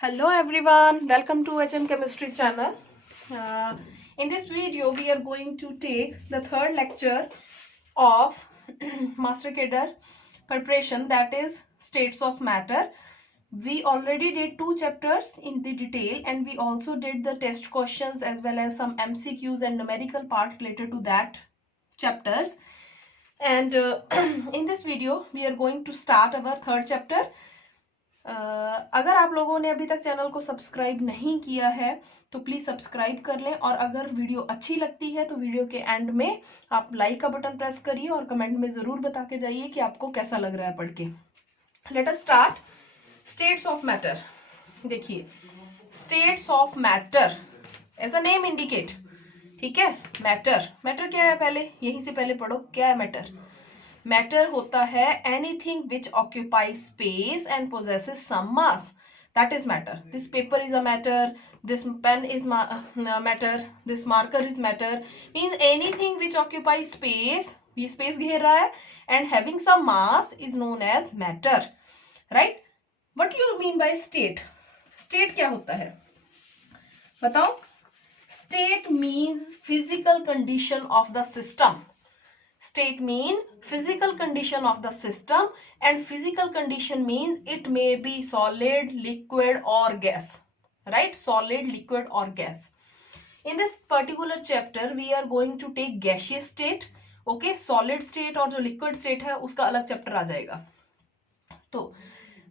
Hello everyone, welcome to HM Chemistry channel. In this video we are going to take the third lecture of Master Cadre preparation, that is states of matter. We already did 2 chapters in the detail, and we also did the test questions as well as some MCQs and numerical part related to that chapters. And in this video we are going to start our third chapter. अगर आप लोगों ने अभी तक channel को subscribe नहीं किया है तो प्लीज सब्सक्राइब कर लें, और अगर वीडियो अच्छी लगती है तो वीडियो के एंड में आप लाइक का बटन प्रेस करिए और कमेंट में जरूर बता के जाइए कि आपको कैसा लग रहा है पढ़ के। Let us start states of matter. देखिए, states of matter as a name indicate, ठीक है। मैटर, मैटर क्या है, पहले यहीं से पहले पढ़ो क्या है मैटर। मैटर होता है anything which occupies space and possesses some mass, that is matter. This paper is a matter, this pen is matter, this marker is matter. Means anything which occupies space, ये space घेर रहा है, and having some mass is known as matter, right. What you mean by state? State क्या होता है बताओ? State means physical condition of the system. State mean physical condition of the system, and physical condition means it may be solid, liquid or gas, right? Solid, liquid or gas. In this particular chapter we are going to take gaseous state, okay? Solid state और जो liquid state है उसका अलग chapter आ जाएगा। तो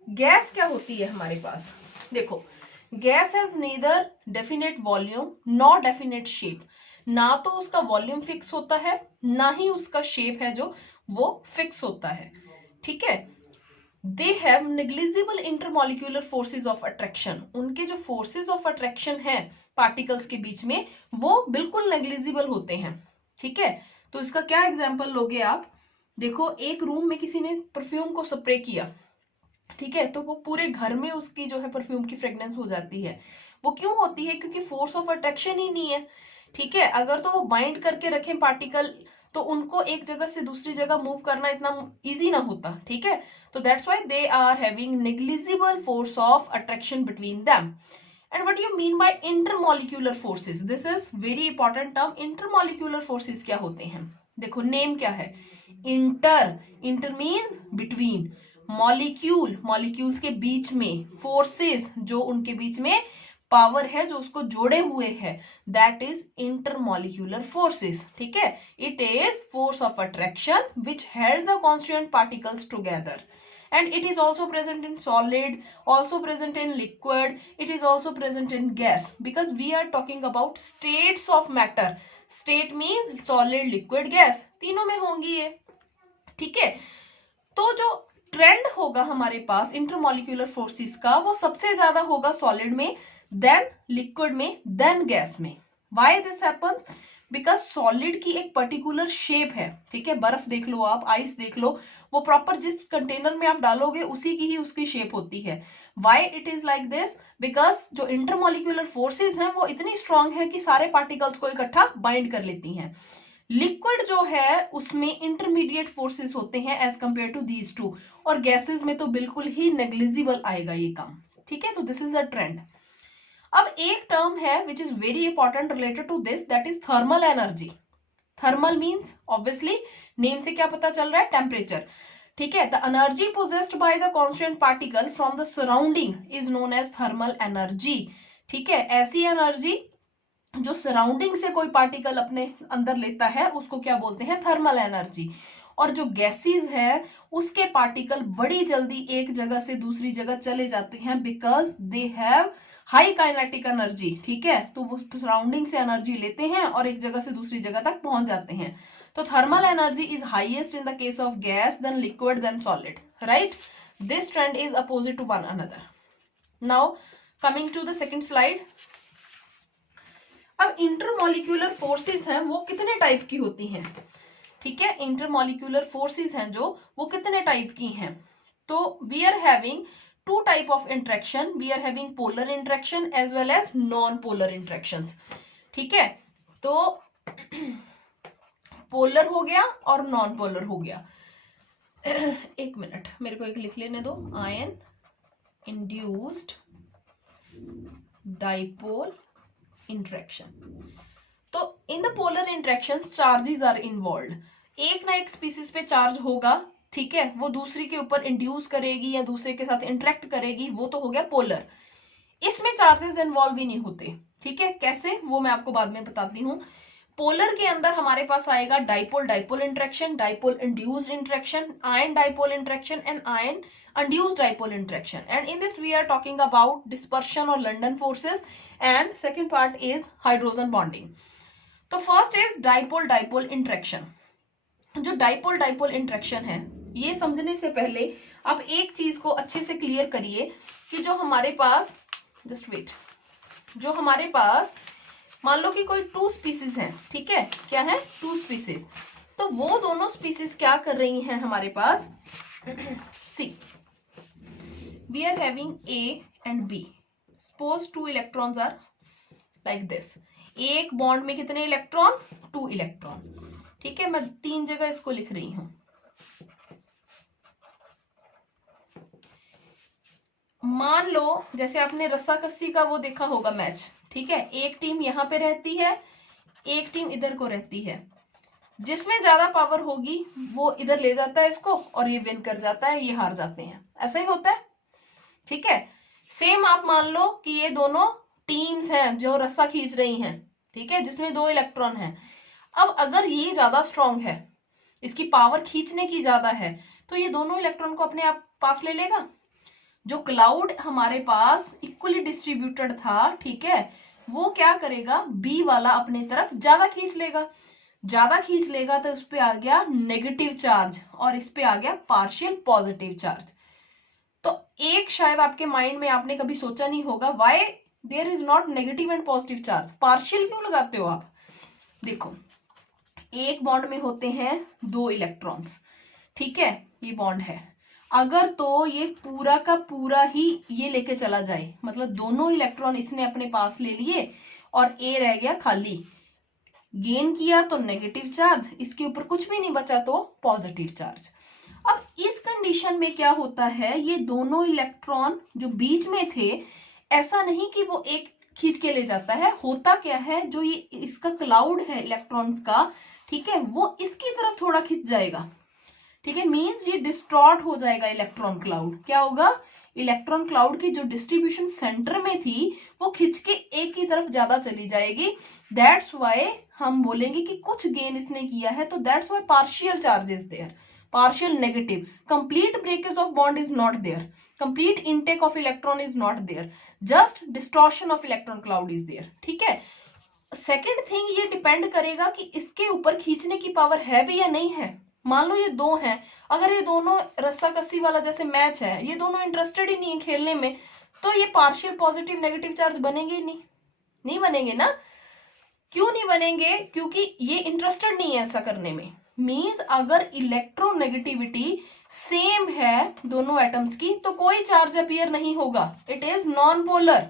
gas क्या होती है हमारे पास? देखो, gas has neither definite volume nor definite shape. ना तो उसका वॉल्यूम फिक्स होता है, ना ही उसका शेप है जो वो फिक्स होता है, ठीक है। They have negligible intermolecular forces of attraction. उनके जो फोर्सेस ऑफ अट्रैक्शन है पार्टिकल्स के बीच में वो बिल्कुल नेग्लिजिबल होते हैं, ठीक है। तो इसका क्या एग्जाम्पल लोगे आप? देखो, एक रूम में किसी ने परफ्यूम को स्प्रे किया, ठीक है, तो वो पूरे घर में उसकी जो है परफ्यूम की फ्रेग्रेंस हो जाती है। वो क्यों होती है? क्योंकि फोर्स ऑफ अट्रैक्शन ही नहीं है, ठीक है। अगर तो वो बाइंड करके रखें पार्टिकल तो उनको एक जगह से दूसरी जगह मूव करना इतना इजी ना होता, ठीक है। तो that's why they are having negligible force of attraction between them. And what you mean by intermolecular forces? This is very important term. Intermolecular forces क्या होते हैं? देखो, नेम क्या है? Inter, inter means between, molecule, molecules के बीच में, forces जो उनके बीच में पावर है जो उसको जोड़े हुए है, दैट इज इंटरमॉलिक्यूलर फोर्सेस, ठीक है। It is force of attraction which held the constituent particles together, and it is also present in solid, also present in liquid, it is also present in gas, because we are talking about states of matter. State means solid, liquid, gas, तीनों में होंगी ये, ठीक है। तो जो trend होगा हमारे पास इंटरमॉलिक्यूलर फोर्सेस का वो सबसे ज्यादा होगा सॉलिड में, देन लिक्विड में, देन गैस में। Why this happens? Because solid की एक पर्टिकुलर शेप है, ठीक है। बर्फ देख लो आप, आइस देख लो, वो प्रॉपर जिस कंटेनर में आप डालोगे उसी की ही उसकी शेप होती है। Why it is like this? Because जो इंटरमॉलिक्यूलर फोर्सेस हैं वो इतनी स्ट्रांग है कि सारे पार्टिकल्स को इकट्ठा बाइंड कर लेती हैं। लिक्विड जो है उसमें इंटरमीडिएट फोर्सेस होते हैं as compare to these two, और गैसेस में तो बिल्कुल ही नेग्लिजिबल आएगा ये काम, ठीक है। तो दिस इज अ ट्रेंड। अब एक टर्म है which is very important related to this, that is thermal energy. Thermal means obviously name से क्या पता चल रहा है? टेम्परेचर, ठीक है। The energy possessed by the constant particle from the surrounding is known as thermal energy, ठीक है। ऐसी एनर्जी जो सराउंडिंग से कोई पार्टिकल अपने अंदर लेता है उसको क्या बोलते हैं? Thermal energy. और जो गैसेस है उसके पार्टिकल बड़ी जल्दी एक जगह से दूसरी जगह चले जाते हैं because they have high kinetic energy, ठीक है। तो वो सराउंडिंग से एनर्जी लेते हैं और एक जगह से दूसरी जगह तक पहुंच जाते हैं। तो thermal energy is highest in the case of gas, then liquid, then solid, right. This trend is opposite to one another. Now coming to the second slide. अब इंटरमॉलिक्यूलर फोर्सेस हैं वो कितने टाइप की होती हैं, ठीक है। इंटरमॉलिक्यूलर फोर्सेस हैं जो वो कितने टाइप की हैं? तो we are having two type of interaction, we are having polar interaction as well as non polar interactions, ठीक है। तो पोलर हो गया और नॉन पोलर हो गया। एक मिनट मेरे को एक लिख लेने दो, आयन इंड्यूस्ड डाइपोल इंटरेक्शन। तो in the polar interactions charges are involved, एक ना एक स्पीसीज पे चार्ज होगा, ठीक है, वो दूसरी के ऊपर इंड्यूस करेगी या दूसरे के साथ इंटरेक्ट करेगी, वो तो हो गया पोलर। इसमें चार्जेस इन्वॉल्व भी नहीं होते, ठीक है, कैसे वो मैं आपको बाद में बताती हूँ। पोलर के अंदर हमारे पास आएगा dipole dipole interaction, dipole induced interaction, ion dipole interaction and ion induced dipole interaction, and in this we are talking about dispersion or London forces, and second part is hydrogen bonding. तो first is dipole dipole interaction. जो dipole dipole interaction है, ये समझने से पहले आप एक चीज को अच्छे से क्लियर करिए कि जो हमारे पास, जस्ट वेट, जो हमारे पास मान लो कि कोई टू स्पीसीज है, ठीक है, क्या है, टू स्पीसीज, तो वो दोनों स्पीसीज क्या कर रही हैं हमारे पास, सी we are having A and B. Suppose two electrons are like this. एक बॉन्ड में कितने इलेक्ट्रॉन, 2 इलेक्ट्रॉन, ठीक है, मैं 3 जगह इसको लिख रही हूं। मान लो जैसे आपने रस्सा कस्सी का वो देखा होगा मैच, ठीक है, एक टीम यहां पे रहती है, एक टीम इधर को रहती है, जिसमें ज्यादा पावर होगी वो इधर ले जाता है इसको और ये विन कर जाता है, ये हार जाते हैं, ऐसा ही होता है, ठीक है। सेम आप मान लो कि ये दोनों टीम्स हैं जो रस्सा खींच रही हैं, ठीक है, जिसमें 2 इलेक्ट्रॉन हैं। अब अगर ये ज्यादा स्ट्रॉन्ग है, इसकी पावर खींचने की ज्यादा है, तो ये दोनों इलेक्ट्रॉन को अपने आप पास ले लेगा। जो क्लाउड हमारे पास इक्वली डिस्ट्रीब्यूटेड था, ठीक है, वो क्या करेगा, बी वाला अपनी तरफ ज्यादा खींच लेगा, ज्यादा खींच लेगा तो उस पे आ गया नेगेटिव चार्ज और इस पे आ गया पार्शियल पॉजिटिव चार्ज। तो एक शायद आपके माइंड में आपने कभी सोचा नहीं होगा, why there is not negative and positive charge, partial क्यों लगाते हो आप। देखो एक बॉन्ड में होते हैं 2 इलेक्ट्रॉन्स, ठीक है, ये बॉन्ड है, अगर तो ये पूरा का पूरा ही ये लेके चला जाए, मतलब दोनों इलेक्ट्रॉन इसने अपने पास ले लिए और ए रह गया खाली, गेन किया तो नेगेटिव चार्ज, इसके ऊपर कुछ भी नहीं बचा तो पॉजिटिव चार्ज। अब इस कंडीशन में क्या होता है, ये दोनों इलेक्ट्रॉन जो बीच में थे, ऐसा नहीं कि वो एक खींच के ले जाता है, होता क्या है, जो ये इसका क्लाउड है इलेक्ट्रॉन्स का, ठीक है, वो इसकी तरफ थोड़ा खिंच जाएगा, ठीक है, मींस ये डिस्टॉर्ट हो जाएगा इलेक्ट्रॉन क्लाउड, क्या होगा, इलेक्ट्रॉन क्लाउड की जो डिस्ट्रीब्यूशन सेंटर में थी वो खिंच के एक की तरफ ज्यादा चली जाएगी, दैट्स वाई हम बोलेंगे कि कुछ गेन इसने किया है, तो that's why partial charge is there, partial negative, complete breakage of bond is not there, complete intake of electron is not there, just distortion of electron cloud is there, ठीक है। सेकेंड थिंग ये depend करेगा कि इसके ऊपर खींचने की power है भी या नहीं है। मान लो ये 2 हैं, अगर ये दोनों रस्सा कस्सी वाला जैसे मैच है, ये दोनों इंटरेस्टेड ही नहीं है खेलने में, तो ये पार्शियल पॉजिटिव नेगेटिव चार्ज बनेंगे ही नहीं बनेंगे ना। क्यों नहीं बनेंगे, क्योंकि ये इंटरेस्टेड नहीं है ऐसा करने में। मींस अगर इलेक्ट्रोनेगेटिविटी सेम है दोनों एटम्स की तो कोई चार्ज अपीयर नहीं होगा, it is non polar,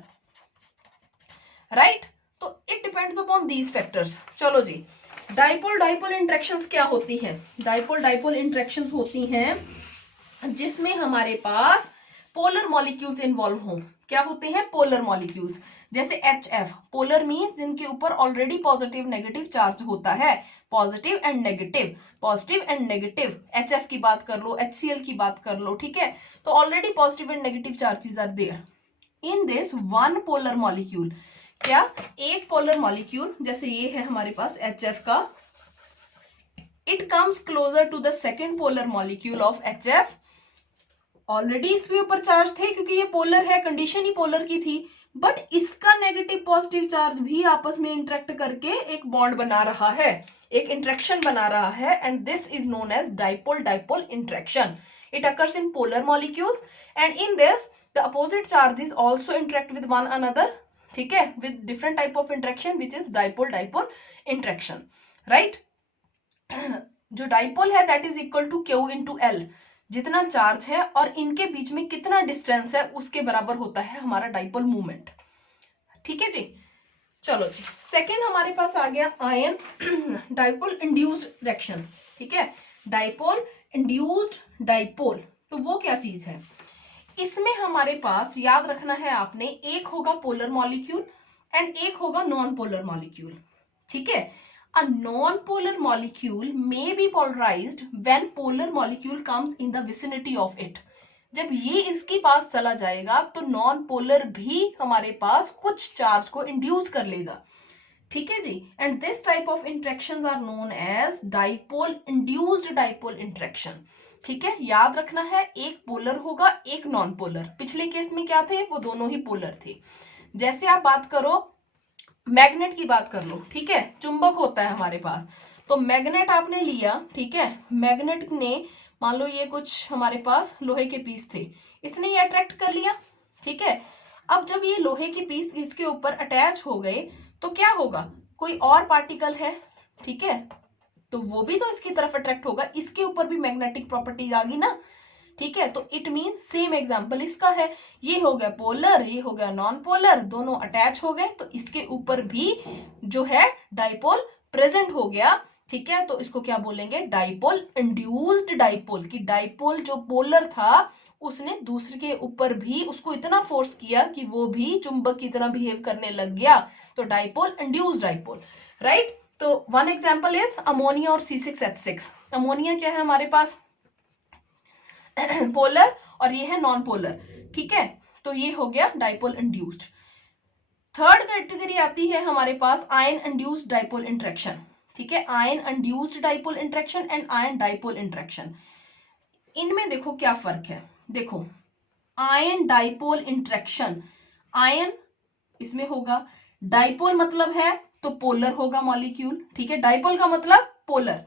right. तो it depends upon these factors. चलो जी, डाइपोल डाइपोल इंटरेक्शंस क्या होती हैं, डाइपोल डाइपोल इंटरेक्शंस होती हैं जिसमें हमारे पास पोलर मॉलिक्यूल्स इन्वॉल्व हों। क्या होते हैं, पोलर मॉलिक्यूल्स, जैसे HF, पोलर मींस जिनके ऊपर ऑलरेडी पॉजिटिव नेगेटिव चार्ज होता है, positive and negative, positive and negative, HF की बात कर लो, HCl की बात कर लो, ठीक है, तो already positive and negative charges are there in this one polar molecule. क्या, एक पोलर मॉलिक्यूल, जैसे ये है हमारे पास HF का, it comes closer to the second polar molecule of HF, already इसके ऊपर चार्ज थे क्योंकि ये पोलर है, कंडीशन ही पोलर की थी, बट इसका नेगेटिव पॉजिटिव चार्ज भी आपस में इंटरेक्ट करके एक बॉन्ड बना रहा है, एक इंटरेक्शन बना रहा है, and this is known as dipole dipole interaction. It occurs in polar molecules and in this the opposite charges also interact with one another, ठीक है, with different type of interaction which is dipole dipole interaction, right. जो dipole है that is equal to Q into L, जितना charge है और इनके बीच में कितना डिस्टेंस है उसके बराबर होता है हमारा डाइपोल मूवमेंट, ठीक है जी। चलो जी, सेकेंड हमारे पास आ गया आयन डाइपोल इंड्यूस्ड रिएक्शन, ठीक है, डाइपोल इंड्यूस्ड डाइपोल, तो वो क्या चीज है? इसमें हमारे पास याद रखना है आपने, एक होगा पोलर मॉलिक्यूल एंड एक होगा नॉन पोलर मॉलिक्यूल, ठीक है। A non polar molecule may be polarized when polar molecule comes in the vicinity of it. जब ये इसके पास चला जाएगा तो नॉन पोलर भी हमारे पास कुछ चार्ज को इंड्यूस कर लेगा, ठीक है जी। And this type of interactions are known as dipole induced dipole interaction, ठीक है। याद रखना है, एक पोलर होगा एक नॉन पोलर। पिछले केस में क्या थे? वो दोनों ही पोलर थे। जैसे आप बात करो, मैग्नेट की बात कर लो, ठीक है, चुंबक होता है हमारे पास, तो मैग्नेट आपने लिया, ठीक है, मैग्नेट ने मान लो ये कुछ हमारे पास लोहे के पीस थे, इसने ये अट्रैक्ट कर लिया, ठीक है। अब जब ये लोहे के पीस इसके ऊपर अटैच हो गए तो क्या होगा? कोई और पार्टिकल है, ठीक है, तो वो भी तो इसकी तरफ अट्रैक्ट होगा, इसके ऊपर भी मैग्नेटिक प्रॉपर्टीज आ गई ना, ठीक है। तो इट मींस सेम एग्जांपल इसका है, ये हो गया पोलर, ये हो गया नॉन पोलर, दोनों अटैच हो गए, तो इसके ऊपर भी जो है डाइपोल प्रेजेंट हो गया, ठीक है। तो इसको क्या बोलेंगे? डाइपोल इंड्यूस्ड डाइपोल, कि डाइपोल जो पोलर था उसने दूसरे के ऊपर भी उसको इतना फोर्स किया कि वो भी चुंबक की तरह बिहेव करने लग गया, तो डाइपोल इंड्यूस्ड डाइपोल, राइट। तो वन एग्जांपल इज अमोनिया और C6H6। अमोनिया क्या है हमारे पास? पोलर, और ये है नॉन पोलर, ठीक है, तो ये हो गया डाइपोल इंड्यूस्ड। थर्ड कैटेगरी आती है हमारे पास आयन इंड्यूस्ड डाइपोल इंटरेक्शन, ठीक है, ion induced dipole interaction and ion dipole interaction. इनमें देखो क्या फर्क है, देखो आयन डाइपोल इंटरेक्शन, आयन इसमें होगा, डाइपोल मतलब है तो पोलर होगा मॉलिक्यूल, ठीक है, डाइपोल का मतलब पोलर,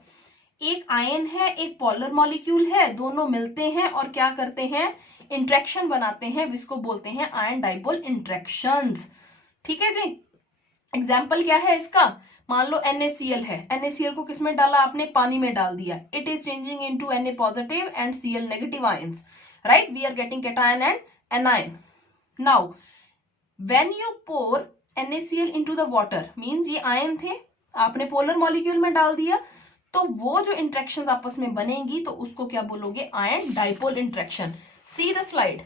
एक आयन है एक पोलर मॉलिक्यूल है, दोनों मिलते हैं और क्या करते हैं? इंटरेक्शन बनाते हैं, जिसको बोलते हैं आयन डाइपोल इंटरेक्शंस, ठीक है जी। एग्जाम्पल क्या है इसका? मान लो NaCl है, NaCl को किसमें डाला आपने? पानी में डाल दिया, it is changing into Na positive and Cl negative ions, right, we are getting cation and anion. Now when you pour NaCl into the water means ये आयन थे, आपने पोलर मॉलिक्यूल में डाल दिया, तो वो जो इंटरेक्शंस आपस में बनेंगी तो उसको क्या बोलोगे? Ion dipole interaction. See the slide,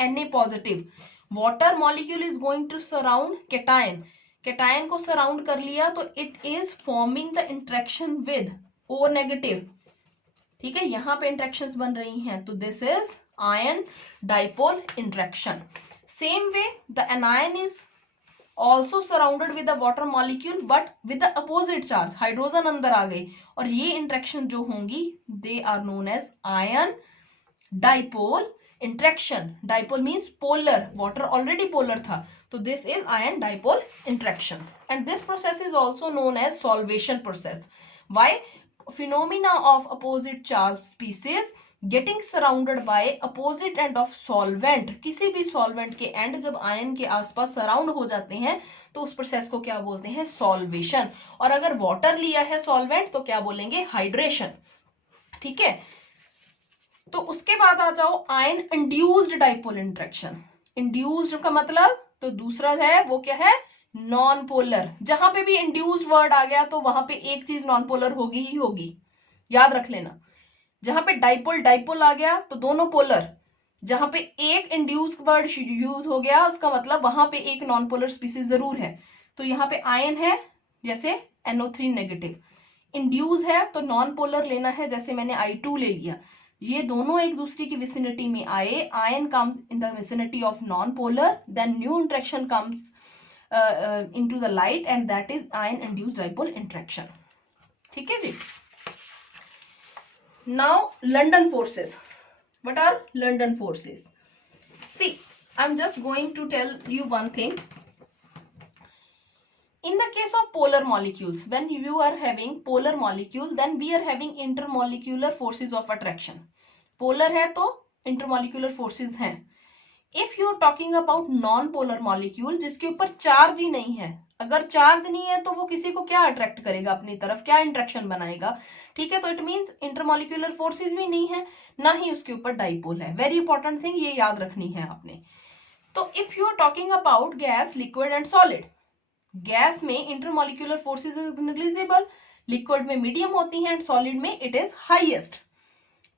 Na positive, water molecule is going to surround cation, cation को सराउंड कर लिया तो it is forming the interaction with O negative, ठीक है, यहां पे इंटरेक्शंस बन रही हैं, तो this is ion dipole interaction. Same way the anion is also surrounded with the water molecule but with the opposite charge, hydrogen अंदर आ गई, और ये इंटरेक्शन जो होंगी they are known as ion dipole interaction। dipole means polar, water already polar था, तो this is ion dipole interactions and this process is also known as solvation process। why? Phenomena of opposite charged species getting surrounded by opposite end of solvent, किसी भी solvent के and जब ion के आसपास surround हो जाते हैं तो उस प्रोसेस को क्या बोलते हैं? सॉल्वेशन। और अगर वाटर लिया है सॉल्वेंट तो क्या बोलेंगे? हाइड्रेशन, ठीक है। तो उसके बाद आ जाओ ion induced dipole interaction. Induced का मतलब तो दूसरा है वो क्या है? Non polar. जहां पे भी इंड्यूस्ड वर्ड आ गया तो वहां पे एक चीज नॉन पोलर होगी ही होगी, याद रख लेना। जहां पे डाइपोल डाइपोल आ गया तो दोनों पोलर, जहां पे एक इंड्यूस वर्ड यूज हो गया उसका मतलब वहां पे एक नॉन पोलर स्पीसीज जरूर है। तो यहाँ पे आयन है जैसे NO3 नेगेटिव, इंड्यूस है तो नॉन पोलर लेना है, जैसे मैंने I2 ले लिया, ये दोनों एक दूसरे की विसिनिटी में आए, ion comes in the vicinity of non polar, then new interaction comes into the light and that is ion induced dipole interaction, ठीक है जी। Now London forces. What are London forces? See, I'm just going to tell you one thing. In the case of polar molecules, when you are having polar molecule, then we are having intermolecular forces of attraction. Polar है तो intermolecular forces हैं. If you are talking about non-polar molecule, जिसके ऊपर charge ही नहीं है, अगर charge नहीं है तो वो किसी को क्या अट्रैक्ट करेगा अपनी तरफ, क्या इंट्रैक्शन बनाएगा, ठीक है। तो इट मींस इंटरमॉलिक्यूलर फोर्सेस भी नहीं है, ना ही उसके ऊपर डाइपोल है। वेरी इंपॉर्टेंट थिंग, ये याद रखनी है आपने। तो if you are talking about gas, liquid and solid, gas में intermolecular forces is negligible, liquid में मीडियम होती है एंड सॉलिड में इट इज हाईएस्ट।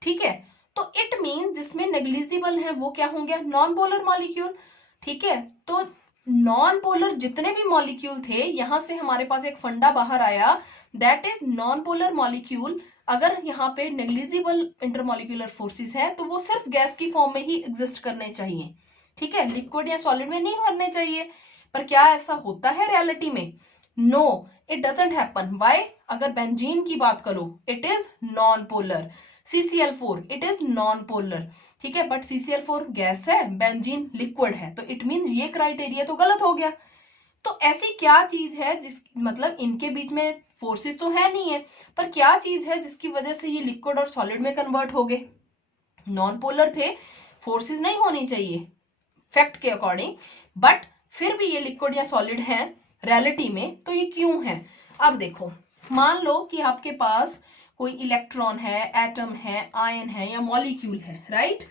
ठीक है, तो इट मीन जिसमें नेग्लिजिबल है वो क्या होंगे, नॉन पोलर मॉलिक्यूल। ठीक है, तो नॉन पोलर जितने भी मॉलिक्यूल थे, यहां से हमारे पास एक फंडा बाहर आया, that is non polar molecule अगर यहाँ पे नेग्लिजिबल इंटरमॉलिक्यूलर फोर्सेस है तो वो सिर्फ गैस की फॉर्म में ही एग्जिस्ट करने चाहिए। ठीक है, लिक्विड या सॉलिड में नहीं करने चाहिए। पर क्या ऐसा होता है रियलिटी में? No, it doesn't happen. Why? अगर बेंजीन की बात करो, it is non polar. CCl4 it is non polar. ठीक है, बट CCl4 गैस है, बेंजीन लिक्विड है, तो इट मीन ये क्राइटेरिया तो गलत हो गया। तो ऐसी क्या चीज है जिस मतलब इनके बीच में फोर्सेस तो है नहीं है, पर क्या चीज है जिसकी वजह से ये लिक्विड और सॉलिड में कन्वर्ट हो गए? नॉन पोलर थे, फोर्सेस नहीं होनी चाहिए फैक्ट के अकॉर्डिंग, बट फिर भी ये लिक्विड या सॉलिड है रियलिटी में, तो ये क्यों है? अब देखो, मान लो कि आपके पास कोई इलेक्ट्रॉन है, एटम है, आयन है या मॉलिक्यूल है, right?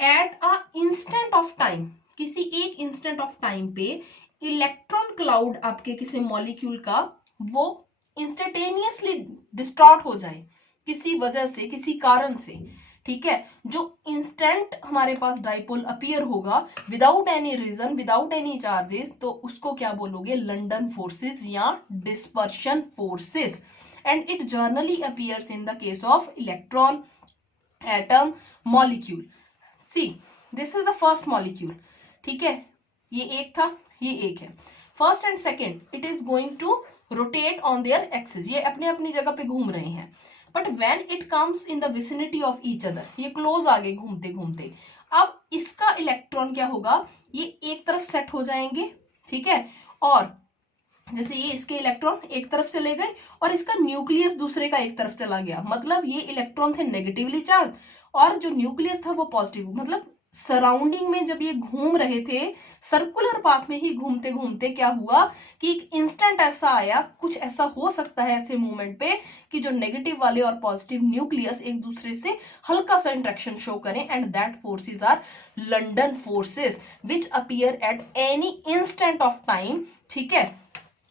At a instant of time, किसी एक इंस्टेंट ऑफ टाइम पे इलेक्ट्रॉन क्लाउड आपके किसी मॉलिक्यूल का वो इंस्टेंटेनियसली डिस्ट्रॉर्ट हो जाए किसी वजह से, किसी कारण से। ठीक है, जो इंस्टेंट हमारे पास डाइपोल अपीयर होगा without any reason, without any charges, तो उसको क्या बोलोगे? लंडन फोर्सेस या dispersion forces. And it generally appears in the case of electron, atom, molecule. See, this is the first molecule. ठीक है, ये एक था, ये एक है। First and second, it is going to rotate on their axis, ये अपने अपनी जगह पे घूम रहे हैं। But when it comes in the vicinity of each other, ये क्लोज आ गए घूमते घूमते, अब इसका इलेक्ट्रॉन क्या होगा? ये एक तरफ सेट हो जाएंगे। ठीक है, और जैसे ये इसके इलेक्ट्रॉन एक तरफ चले गए और इसका न्यूक्लियस दूसरे का एक तरफ चला गया, मतलब ये इलेक्ट्रॉन थे नेगेटिवली चार्ज और जो न्यूक्लियस था वो पॉजिटिव, मतलब सराउंडिंग में जब ये घूम रहे थे सर्कुलर पाथ में ही घूमते घूमते क्या हुआ कि एक इंस्टेंट ऐसा आया, कुछ ऐसा हो सकता है ऐसे मूवमेंट पे कि जो नेगेटिव वाले और पॉजिटिव न्यूक्लियस एक दूसरे से हल्का सा इंट्रैक्शन शो करें, and that forces are London forces which appear at any instant of time. ठीक है,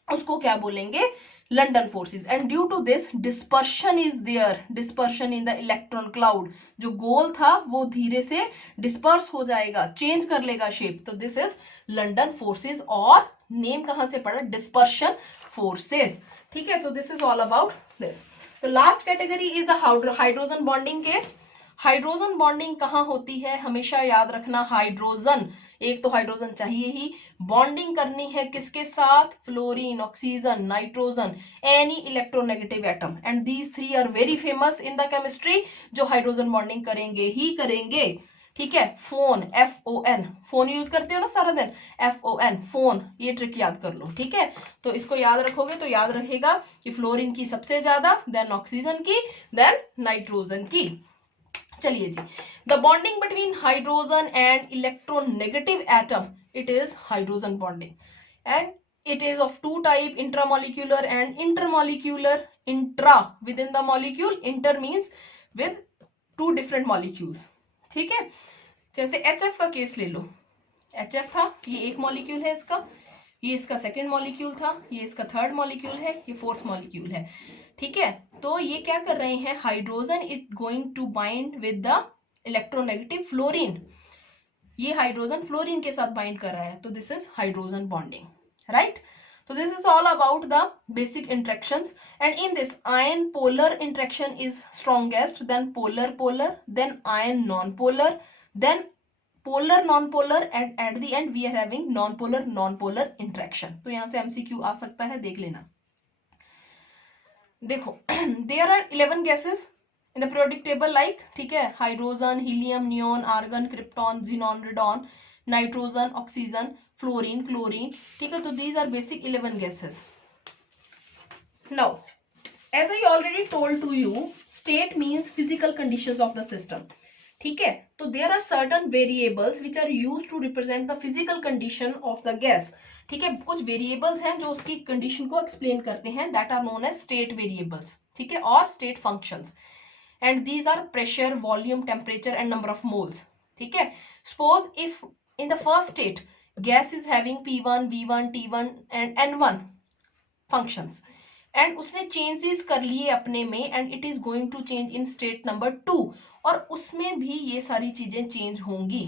उसको क्या बोलेंगे? London forces. And due to this dispersion is there, dispersion in the electron cloud, जो गोल था वो धीरे से डिस्पर्स हो जाएगा, चेंज कर लेगा शेप, तो दिस इज लंडन फोर्सेस। और नेम कहां से पढ़ा? Dispersion forces. ठीक है, तो this is all about this. तो last category is the hydrogen bonding case. Hydrogen bonding कहाँ होती है? हमेशा याद रखना, हाइड्रोजन, एक तो हाइड्रोजन चाहिए ही, बॉन्डिंग करनी है किसके साथ? Fluorine, oxygen, nitrogen, any electronegative atom, and these three are very famous in the chemistry, जो हाइड्रोजन बॉन्डिंग करेंगे ही करेंगे। ठीक है, फोन, FON, फोन यूज करते हो ना सारा दिन, FON, फोन, ये ट्रिक याद कर लो। ठीक है, तो इसको याद रखोगे तो याद रहेगा कि फ्लोरीन की सबसे ज्यादा, देन ऑक्सीजन की, देन नाइट्रोजन की। चलिए जी, the bonding between hydrogen and electronegative atom, it is hydrogen bonding, and it is of two type, intramolecular and intermolecular. Intra within the molecule, inter means with two different molecules. ठीक है, जैसे HF का case ले लो, HF था, ये एक molecule है इसका, ये इसका सेकेंड मॉलिक्यूल था, ये इसका थर्ड मॉलिक्यूल है, ये फोर्थ मॉलिक्यूल है। ठीक है, तो ये क्या कर रहे हैं? Hydrogen it going to bind with the electronegative fluorine, ये हाइड्रोजन फ्लोरीन के साथ बाइंड कर रहा है, तो this is hydrogen bonding, right? So this is all about the basic interactions, and in this iron polar interaction is strongest, then polar polar, then iron non-polar, then polar non-polar, and at the end we are having non-polar non-polar interaction. तो यहाँ से MCQ आ सकता है, देख लेना। देखो there are 11 gases in the periodic table, like, ठीक है, hydrogen, helium, neon, argon, krypton, xenon, radon, nitrogen, oxygen, fluorine, chlorine. ठीक है, तो these are basic 11 gases. Now, as I already told to you, state means physical conditions of the system. ठीक है, तो there are certain variables which are used to represent the physical condition of the gas. ठीक है, कुछ variables हैं जो उसकी condition को एक्सप्लेन करते हैं, that are known as state variables. ठीक है, और state functions, and these are pressure, volume, temperature and number of moles. ठीक है, suppose if in the first state gas is having P1, V1, T1 and N1 functions, and उसने changes कर लिए अपने में and it is going to change in state number 2, और उसमें भी ये सारी चीजें चेंज होंगी।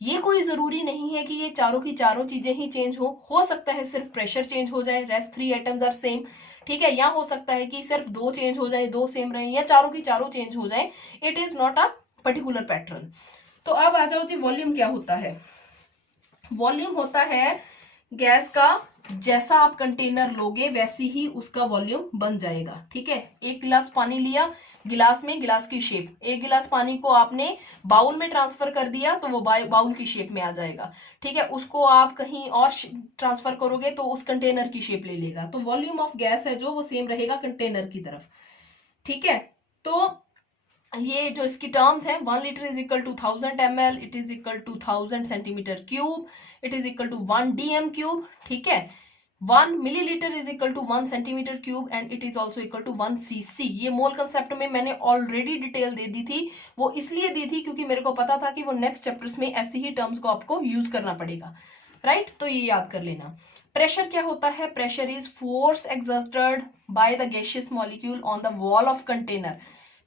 ये कोई जरूरी नहीं है कि ये चारों की चारों चीजें ही चेंज हो सकता है सिर्फ प्रेशर चेंज हो जाए, रेस्ट 3 एटम्स आर सेम, ठीक है, या हो सकता है कि सिर्फ 2 चेंज हो जाए, 2 सेम रहे, या चारों की चारों चेंज हो जाए। It is not a particular pattern. तो अब आ जाओ जी, वॉल्यूम क्या होता है? वॉल्यूम होता है गैस का, जैसा आप कंटेनर लोगे वैसी ही उसका वॉल्यूम बन जाएगा, ठीक है। एक गिलास पानी लिया, गिलास में गिलास की शेप, एक गिलास पानी को आपने बाउल में ट्रांसफर कर दिया तो वो बाउल की शेप में आ जाएगा, ठीक है। उसको आप कहीं और ट्रांसफर करोगे तो उस कंटेनर की शेप ले लेगा। तो वॉल्यूम ऑफ गैस है जो वो सेम रहेगा कंटेनर की तरफ, ठीक है। तो ये जो इसकी टर्म्स है, 1 litre is equal to 1000 ml, it is equal to 1000 centimetre cube, it is equal to 1 dm cube, ठीक है। 1 millilitre is equal to 1 centimetre cube and it is also equal to 1 cc। ये मोल concept में मैंने already detail दे दी थी, वो इसलिए दी थी क्योंकि मेरे को पता था कि वो नेक्स्ट चैप्टर्स में ऐसी ही टर्म्स को आपको यूज करना पड़ेगा, राइट। तो ये याद कर लेना। प्रेशर क्या होता है? Pressure is force exerted by the gaseous molecule on the wall of container.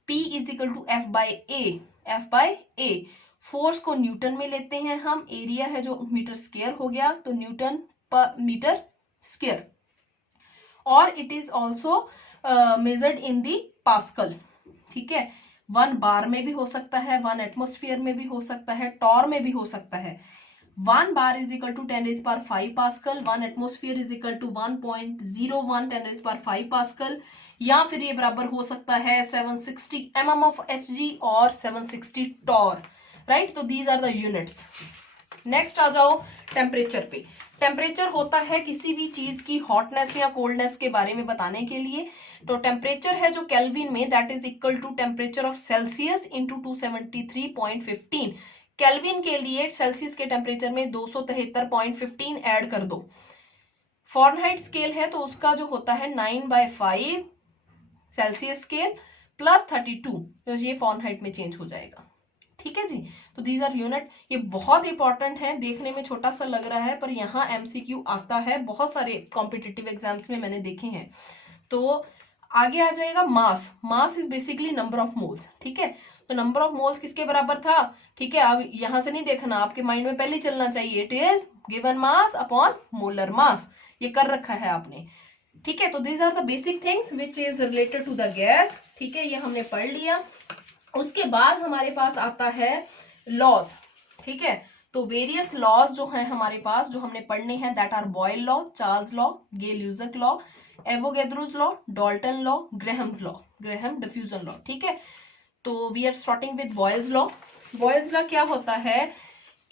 P is equal to F by A, F by A. Force को न्यूटन में लेते हैं हम, एरिया है जो मीटर स्क्वायर हो गया, तो न्यूटन पर मीटर स्क्वायर, और it is also measured in the pascal, ठीक है। 1 बार में भी हो सकता है, 1 एटमोस्फियर में भी हो सकता है, टॉर में भी हो सकता है। 1 bar is equal to 10⁵ pascal, 1 atmosphere is equal to 1.01 10⁵ pascal, या फिर ये बराबर हो सकता है 760 mm ऑफ Hg और 760 टॉर, राइट। तो these are the units. Next आ जाओ टेम्परेचर पे। टेम्परेचर होता है किसी भी चीज की हॉटनेस या कोल्डनेस के बारे में बताने के लिए। तो टेम्परेचर है जो केल्विन में, that is equal to temperature of Celsius into 273.15। Kelvin के लिए सेल्सियस के टेम्परेचर में 273.15 ऐड कर दो। फॉरेनहाइट स्केल है तो उसका जो होता है 9/5 सेल्सियस स्केल प्लस 32, तो ये फॉरेनहाइट में चेंज हो जाएगा, ठीक है जी। तो दीज आर यूनिट। ये बहुत इंपॉर्टेंट है, देखने में छोटा सा लग रहा है पर यहाँ एमसीक्यू आता है, बहुत सारे कॉम्पिटिटिव एग्जाम्स में मैंने देखे हैं। तो आगे आ जाएगा mass. Mass is basically number of moles, ठीक है। तो नंबर ऑफ मोल्स किसके बराबर था, ठीक है। अब यहां से नहीं देखना, आपके माइंड में पहले चलना चाहिए, it is given mass upon molar mass, ये कर रखा है आपने, ठीक है। तो these are the basic things which is related to the gas, ठीक है, ये हमने पढ़ लिया। उसके बाद हमारे पास आता है लॉज, ठीक है। तो वेरियस लॉज जो है हमारे पास, जो हमने पढ़ने हैं, that are Boyle law, Charles law, Gay Lussac law, Avogadro's law, Dalton law, Graham law, Graham diffusion law, ठीक है। तो we are starting with Boyle's law. Boyle's law क्या होता है?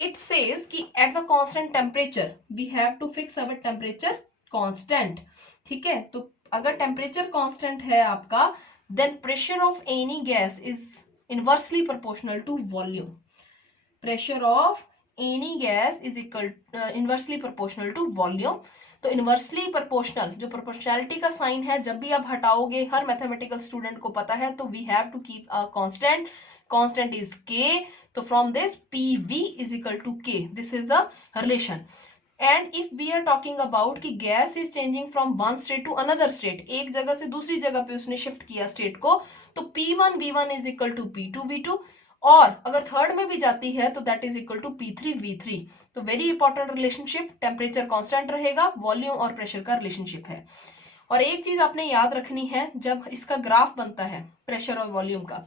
इट सेज कि at the constant temperature we have to fix our temperature constant, ठीक है। तो अगर टेम्परेचर कांस्टेंट है आपका, then pressure of any gas is inversely proportional to volume. Pressure of any gas is equal inversely proportional to volume. तो inversely proportional, जो proportionality का sign है, जब भी आप हटाओगे, हर मैथमेटिकल स्टूडेंट को पता है, तो we have to keep a constant, constant is K. तो from this PV is equal to K, this is the relation. And if we are talking about कि gas is changing from one state to another state, एक जगह से दूसरी जगह पे उसने shift किया स्टेट को, तो P1V1 is equal to P2V2, और अगर थर्ड में भी जाती है तो that is equal to P3V3। तो very important relationship, temperature constant रहेगा, वॉल्यूम और प्रेशर का रिलेशनशिप है। और एक चीज आपने याद रखनी है, जब इसका ग्राफ बनता है प्रेशर और वॉल्यूम का,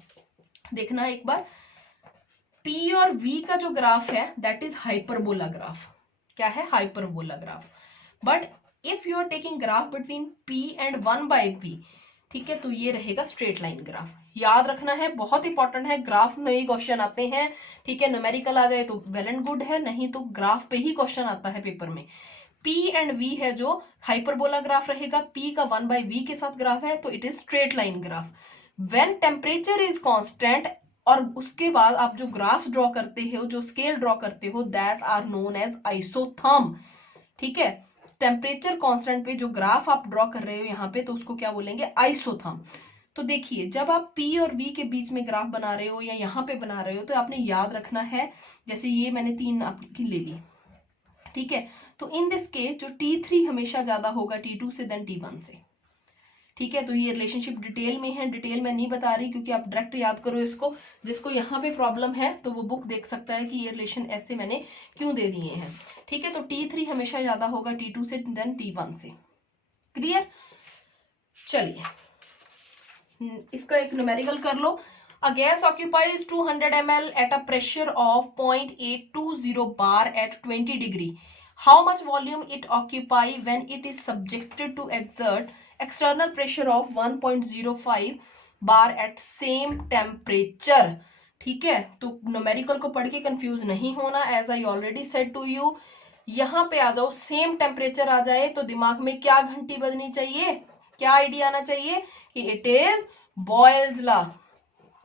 देखना एक बार, P और V का जो ग्राफ है दैट इज हाइपरबोला ग्राफ। क्या है? Hyperbola graph. But if you are taking graph between P and 1/P, ठीक है, तो ये रहेगा स्ट्रेट लाइन ग्राफ। याद रखना है, बहुत इंपॉर्टेंट है, ग्राफ में ही क्वेश्चन आते हैं, ठीक है। न्यूमेरिकल आ जाए तो वेल एंड गुड है, नहीं तो ग्राफ पे ही क्वेश्चन आता है पेपर में। P एंड V है जो हाइपरबोला ग्राफ रहेगा, P का 1/V के साथ ग्राफ है, तो it is straight line graph. When temperature is constant, और उसके बाद आप जो ग्राफ ड्रॉ करते हो, जो स्केल ड्रॉ करते हो, that are known as isotherm, ठीक है। टेम्परेचर कांस्टेंट पे जो ग्राफ आप ड्रॉ कर रहे हो यहाँ पे, तो उसको क्या बोलेंगे? आइसोथर्म। तो देखिए, जब आप P और V के बीच में ग्राफ बना रहे हो या यहाँ पे बना रहे हो, तो आपने याद रखना है, जैसे ये मैंने 3 आपकी ले ली, ठीक है। तो इन दिस केस जो T3 हमेशा ज्यादा होगा T2 से देन T1 से, ठीक है। तो ये रिलेशनशिप डिटेल में है, डिटेल में नहीं बता रही क्योंकि आप डायरेक्ट याद करो इसको। जिसको यहाँ पे प्रॉब्लम है तो वो बुक देख सकता है कि ये रिलेशन ऐसे मैंने क्यों दे दिए हैं। ठीक है, तो T3 हमेशा ज्यादा होगा T2 से देन T1 से। क्लियर? चलिए इसका एक न्यूमेरिकल कर लो। A gas occupies 200 ml at a pressure of 0.820 bar at 20 degree. How much volume it occupy when it is subjected to exert external pressure of 1.05 bar at same temperature? ठीक है, तो numerical को पढ़ के confuse नहीं होना, as I already said to you. यहाँ पे आ जाओ, सेम टेम्परेचर आ जाए तो दिमाग में क्या घंटी बजनी चाहिए, क्या आइडिया आना चाहिए कि it is Boyle's law.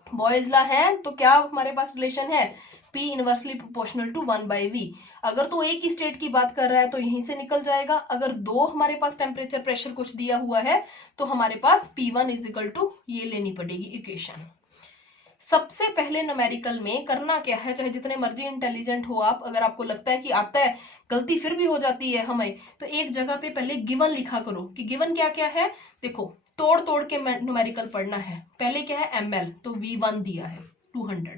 Boyle's law है तो क्या हमारे पास रिलेशन है, P inversely proportional to 1/V। अगर तो एक ही स्टेट की बात कर रहा है तो यहीं से निकल जाएगा। अगर दो हमारे पास टेम्परेचर प्रेशर कुछ दिया हुआ है तो हमारे पास P1 इज इक्वल टू ये लेनी पड़ेगी इक्वेशन। सबसे पहले न्यूमेरिकल में करना क्या है, चाहे जितने मर्जी इंटेलिजेंट हो आप, अगर आपको लगता है कि आता है, गलती फिर भी हो जाती है हमें, तो एक जगह पे पहले गिवन लिखा करो कि गिवन क्या क्या है। देखो तोड़ तोड़ के न्यूमेरिकल पढ़ना है। पहले क्या है ml, तो V1 दिया है 200,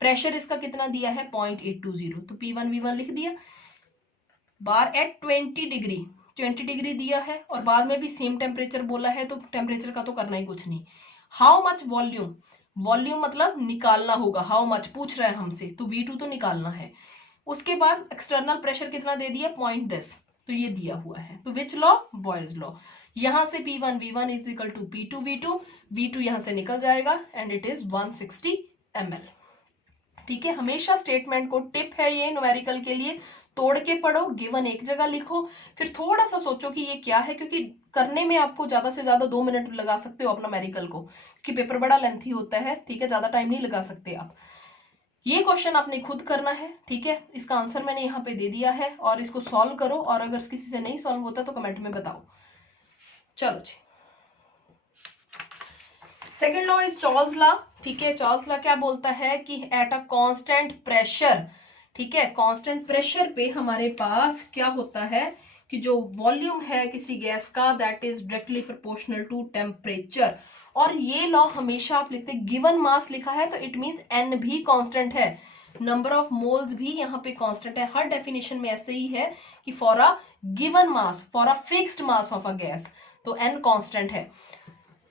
प्रेशर इसका कितना दिया है 0.820, तो P1 V1 लिख दिया। बार एट 20 डिग्री, 20 डिग्री दिया है और बाद में भी सेम टेम्परेचर बोला है तो टेम्परेचर का तो करना ही कुछ नहीं। हाउ मच वॉल्यूम, वॉल्यूम मतलब निकालना होगा, हाउ मच पूछ रहा है हमसे, तो V2 तो निकालना है। उसके बाद एक्सटर्नल प्रेशर कितना दे दिया 0.10, तो ये दिया हुआ है। तो विच लॉ, बॉयल्स लॉ। यहां से P1 V1 is equal to P2 V2, V2 यहां से निकल जाएगा एंड इट इज 160 ml। ठीक है, हमेशा स्टेटमेंट को टिप है ये न्यूमेरिकल के लिए, तोड़ के पढ़ो, गिवन एक जगह लिखो, फिर थोड़ा सा सोचो कि ये क्या है, क्योंकि करने में आपको ज्यादा से ज्यादा 2 मिनट लगा सकते हो अपना न्यूमेरिकल को, क्योंकि पेपर बड़ा लेंथी होता है। ठीक है, ज्यादा टाइम नहीं लगा सकते आप। ये क्वेश्चन आपने खुद करना है। ठीक है, इसका आंसर मैंने यहाँ पे दे दिया है और इसको सॉल्व करो, और अगर किसी से नहीं सॉल्व होता तो कमेंट में बताओ। चलो जी, second law is Charles law. ठीक है, चार्ल्स लॉ क्या बोलता है कि एट अ कांस्टेंट प्रेशर, ठीक है, कांस्टेंट प्रेशर पे हमारे पास क्या होता है कि जो वॉल्यूम है किसी गैस का that is directly proportional to temperature. और ये लॉ हमेशा आप लिखते, गिवन मास लिखा है तो इट मींस n भी कांस्टेंट है, नंबर ऑफ मोल्स भी यहाँ पे कांस्टेंट है। हर डेफिनेशन में ऐसे ही है कि for a given mass, for a fixed mass of a gas, तो n कांस्टेंट है।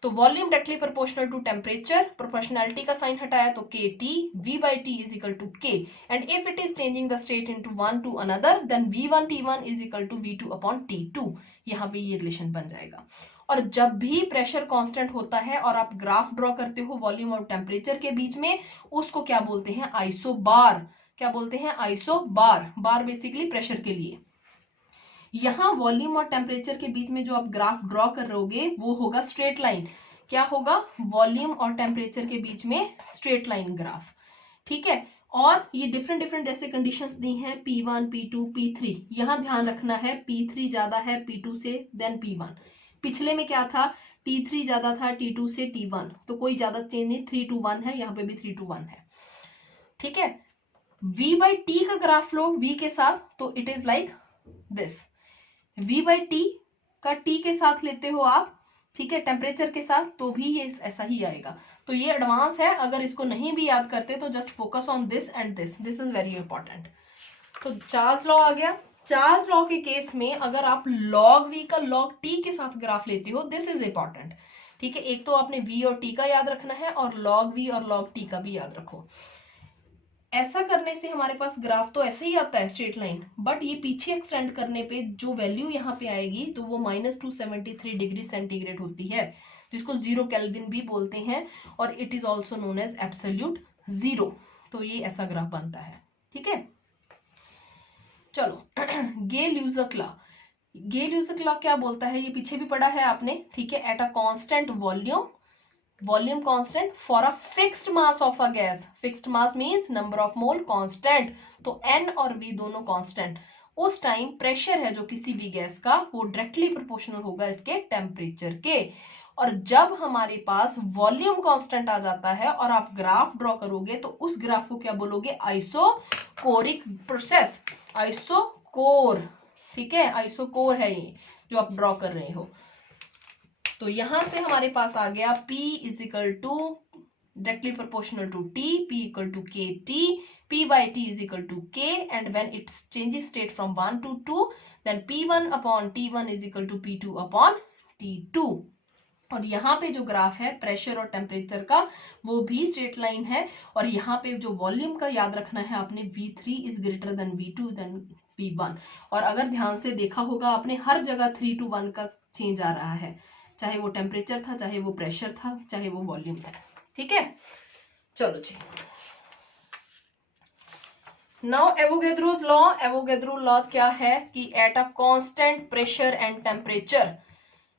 तो volume directly proportional to temperature, proportionality का साइन हटाया तो KT, V/T is equal to K, and if it is changing the state into one to another then V1 T1 is equal to V2 upon T2। यहाँ पे ये relation बन जाएगा। और जब भी प्रेशर कांस्टेंट होता है और आप ग्राफ ड्रॉ करते हो वॉल्यूम और टेम्परेचर के बीच में, उसको क्या बोलते हैं, आइसोबार। क्या बोलते हैं, आइसोबार। बार बेसिकली प्रेशर के लिए। यहाँ वॉल्यूम और टेम्परेचर के बीच में जो आप ग्राफ ड्रॉ करोगे वो होगा स्ट्रेट लाइन। क्या होगा, वॉल्यूम और टेम्परेचर के बीच में स्ट्रेट लाइन ग्राफ। ठीक है, और ये डिफरेंट डिफरेंट जैसे कंडीशंस दी हैं P1 P2 P3, यहाँ ध्यान रखना है P3 ज्यादा है P2 से देन P1। पिछले में क्या था, T3 ज्यादा था T2 से T1, तो कोई ज्यादा चेंज नहीं, 3:1 है, यहाँ पे भी 3:1 है। ठीक है, V/T का ग्राफ लो V के साथ तो it is like this, V/T का T के साथ लेते हो आप, ठीक है, टेम्परेचर के साथ, तो भी ये ऐसा ही आएगा। तो ये एडवांस है, अगर इसको नहीं भी याद करते तो just focus on this and this, this is very important. तो चार्ल्स लॉ आ गया। चार्ल्स लॉ के केस में अगर आप log V का log T के साथ ग्राफ लेते हो, दिस इज इंपॉर्टेंट। ठीक है, एक तो आपने V और T का याद रखना है और log V और log T का भी याद रखो। ऐसा करने से हमारे पास ग्राफ तो ऐसे ही आता है स्ट्रेट लाइन, बट ये पीछे एक्सटेंड करने पे जो वैल्यू यहाँ पे आएगी तो वो -273 डिग्री सेंटीग्रेड होती है, जिसको 0 केल्विन भी बोलते हैं, और it is also known as absolute zero. तो ये ऐसा ग्राफ बनता है। ठीक है, चलो गेल-ल्यूजक लॉ। गेल-ल्यूजक लॉ क्या बोलता है, ये पीछे भी पढ़ा है आपने। ठीक है, eight a constant volume, volume constant for a fixed mass of a gas, fixed mass means number of mole constant, तो n और v दोनों कांस्टेंट, उस टाइम प्रेशर है जो किसी भी गैस का वो डायरेक्टली प्रोपोर्शनल होगा इसके टेम्परेचर के। और जब हमारे पास वॉल्यूम कांस्टेंट आ जाता है और आप ग्राफ ड्रॉ करोगे तो उस ग्राफ को क्या बोलोगे, आइसोकोरिक प्रोसेस, आइसोकोर। ठीक है, आइसोकोर है ये जो आप ड्रॉ कर रहे हो। तो यहां से हमारे पास आ गया P is equal to directly proportional to T, P equal to KT, P by T is equal to K, and when it changes state from 1 to 2, then P1 upon T1 is equal to P2 upon T2. और यहाँ पे जो graph है pressure और temperature का वो भी straight line है, और यहाँ पे जो वॉल्यूम का याद रखना है आपने V3 is greater than V2 then V1। और अगर ध्यान से देखा होगा आपने हर जगह 3 to 1 का चेंज आ रहा है, चाहे वो टेम्परेचर था, चाहे वो प्रेशर था, चाहे वो वॉल्यूम था। ठीक है, चलो जी। Now Avogadro's law. Avogadro law क्या है कि at a constant pressure and temperature,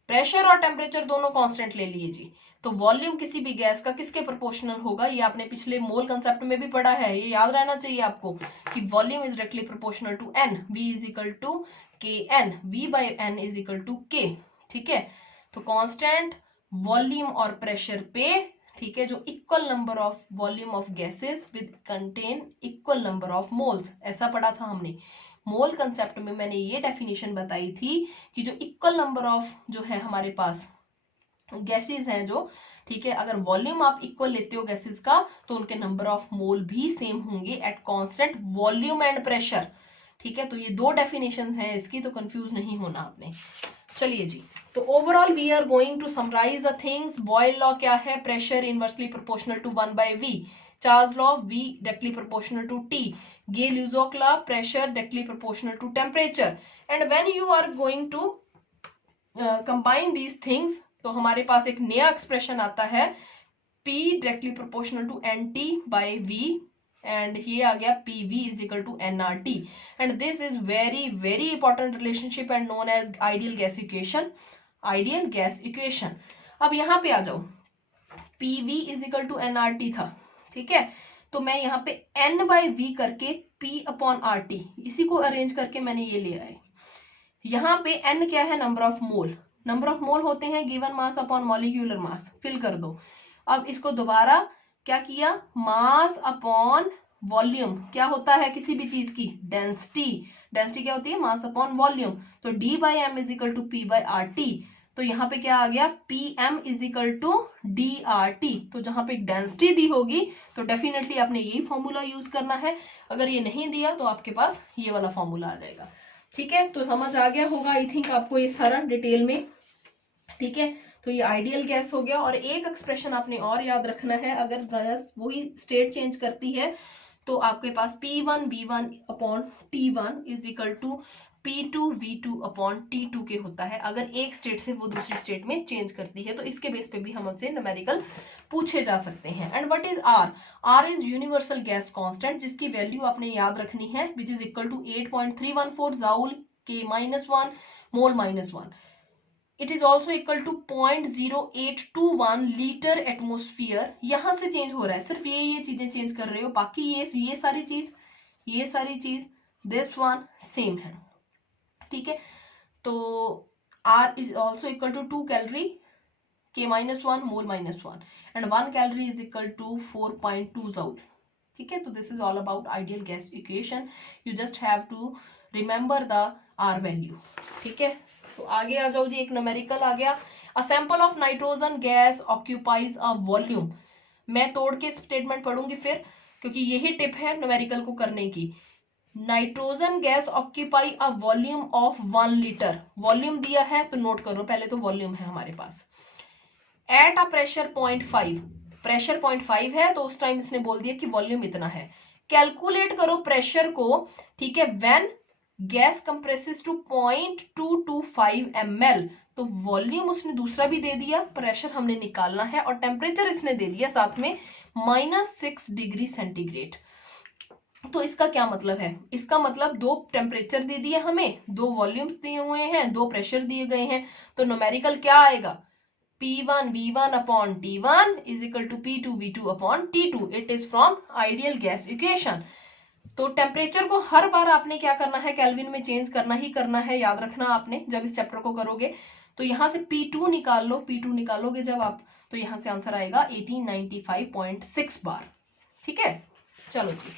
pressure और टेम्परेचर दोनों कांस्टेंट ले लिए जी, तो वॉल्यूम किसी भी गैस का किसके प्रोपोर्शनल होगा, ये आपने पिछले मोल कंसेप्ट में भी पढ़ा है, ये याद रहना चाहिए आपको कि volume is directly proportional to n, V is equal to K n, V by n is equal to K. ठीक है, तो कांस्टेंट वॉल्यूम और प्रेशर पे, ठीक है, जो equal number of volume of gases with contain equal number of moles, ऐसा पढ़ा था हमने। मोल कंसेप्ट में मैंने ये डेफिनेशन बताई थी कि जो इक्वल नंबर ऑफ जो है हमारे पास गैसेस हैं जो, ठीक है, अगर वॉल्यूम आप इक्वल लेते हो गैसेस का तो उनके नंबर ऑफ मोल भी सेम होंगे at constant volume and pressure. ठीक है, तो ये दो डेफिनेशंस हैं इसकी, तो कंफ्यूज नहीं होना आपने। चलिए जी, तो overall we are going to summarise the things. Boyle law क्या है, pressure inversely proportional to 1 by V। Charles law, V directly proportional to T। Gay-Lussac law, pressure directly proportional to temperature। And when you are going to combine these things, तो हमारे पास एक नया expression आता है P directly proportional to NT by V, and ये आ गया PV is equal to nRT, and this is very important relationship and known as ideal gas equation। ideal gas equation। अब यहाँ पे आ जाओ, PV is equal to nRT था, ठीक है, तो मैं यहाँ पे N by V करके P upon RT इसी को अरेंज करके मैंने ये लिया है। यहाँ पे N क्या है, number of mole, number of mole होते हैं given mass upon molecular mass, fill कर दो। अब इसको दोबारा क्या किया, मास अपॉन वॉल्यूम, क्या होता है किसी भी चीज की, डेंसिटी, डेंसिटी क्या होती है, मास अपॉन वॉल्यूम, तो D by M is equal to P by RT, तो यहाँ पे क्या आ गया, PM is equal to DRT। तो जहां पे डेंसिटी दी होगी तो डेफिनेटली आपने यही फॉर्मूला यूज करना है, अगर ये नहीं दिया तो आपके पास ये वाला फॉर्मूला आ जाएगा। ठीक है, तो समझ आ गया होगा आई थिंक आपको ये सारा डिटेल में। ठीक है, तो ये आइडियल गैस हो गया, और एक एक्सप्रेशन आपने और याद रखना है, अगर गैस वही स्टेट चेंज करती है तो आपके पास P1 V1 upon T1 is equal to P2 V2 upon T2 के होता है, अगर एक स्टेट से वो दूसरी स्टेट में चेंज करती है, तो इसके बेस पे भी हमसे न्यूमेरिकल पूछे जा सकते हैं। And what is R? R is universal gas constant, जिसकी वैल्यू आपने याद रखनी है, which is equal to 8.314 joule K -1 mole -1। It is also equal to 0.0821 litre atmosphere. यहां से चेंज हो रहा है, सिर्फ ये चीजें चेंज कर रहे हो, बाकी ये सारी चीज दिस वन सेम है। ठीक है, तो R is also equal to 2 calorie K -1 mole -1 and 1 calorie is equal to 4.2 joule. ठीक है, तो this is all about ideal gas equation, you just have to remember the R value. ठीक है, तो आगे आ जाओ जी, एक न्यूमेरिकल आ गया, a sample of nitrogen gas occupies a volume. मैं तोड़ के स्टेटमेंट पढ़ूंगी फिर, क्योंकि यही टिप है न्यूमेरिकल को करने की। Nitrogen gas occupy a volume of 1 litre, volume दिया है तो नोट करो, पहले तो वॉल्यूम है हमारे पास, एट अ प्रेशर 0.5, प्रेशर 0.5 है तो उस टाइम इसने बोल दिया कि वॉल्यूम इतना है। कैलकुलेट करो प्रेशर को, ठीक है, when gas compresses to 0.225 ml, तो वॉल्यूम उसने दूसरा भी दे दिया, प्रेशर हमने निकालना है, और टेम्परेचर इसने दे दिया साथ में -6 डिग्री सेंटीग्रेड। तो इसका क्या मतलब है, इसका मतलब दो टेम्परेचर दे दिए हमें, दो वॉल्यूम्स दिए हुए हैं, दो प्रेशर दिए गए हैं, तो न्यूमेरिकल क्या आएगा, P1 V1 upon T1 is equal to P2 V2 upon T2। It is from ideal gas equation. तो टेम्परेचर को हर बार आपने क्या करना है, केल्विन में चेंज करना ही करना है, याद रखना आपने जब इस चैप्टर को करोगे। तो यहां से P2 निकाल लो, P2 निकालोगे जब आप, तो यहां से आंसर आएगा 1895.6 बार। ठीक है, चलो जी,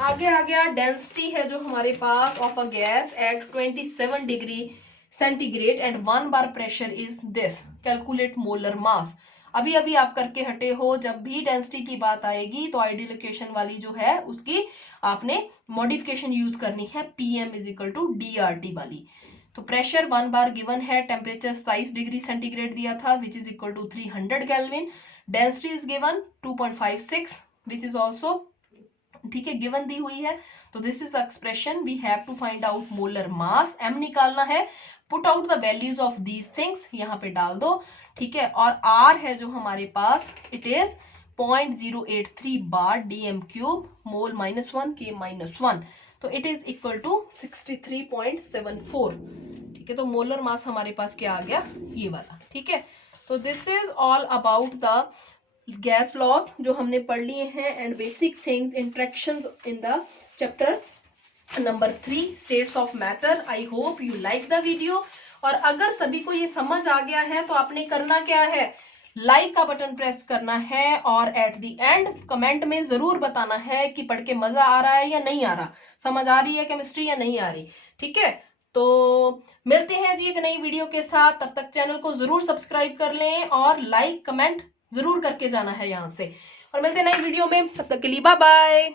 आगे आ गया, डेंसिटी है जो हमारे पास of a gas at 27 degree centigrade and 1 bar pressure is this, calculate molar mass. अभी अभी आप करके हटे हो, जब भी डेंसिटी की बात आएगी तो आइडियल इक्वेशन वाली जो है उसकी आपने मॉडिफिकेशन यूज करनी है, PM is equal to DRT वाली। तो प्रेशर 1 बार गिवन है, टेम्परेचर 27 डिग्री सेंटीग्रेड दिया था which is equal to 300 kelvin, density is given 2.56 which is also ठीक है गिवन दी हुई है। तो this is expression, we have to find out molar mass, M निकालना है, put out the values of these things, यहाँ पे डाल दो, ठीक है। और आर है जो हमारे पास, it is 0.083 bar D M cube mol -1 K -1, तो इट इज इक्वल टू 63.74, ठीक है। तो मोलर मास हमारे पास क्या आ गया, ये वाला, ठीक है। तो this is all about the gas laws जो हमने पढ़ लिए हैं and basic things, interaction in the chapter number 3 states of matter. I hope you like the video, और अगर सभी को ये समझ आ गया है तो आपने करना क्या है, लाइक का बटन प्रेस करना है और एट द एंड कमेंट में जरूर बताना है कि पढ़ के मजा आ रहा है या नहीं आ रहा, समझ आ रही है केमिस्ट्री या नहीं आ रही, ठीक है। तो मिलते हैं जी एक नई वीडियो के साथ, तब तक चैनल को जरूर सब्सक्राइब कर लें और लाइक कमेंट जरूर करके जाना है यहाँ से, और मिलते हैं नई वीडियो में, तब तक के लिए बाय बाय।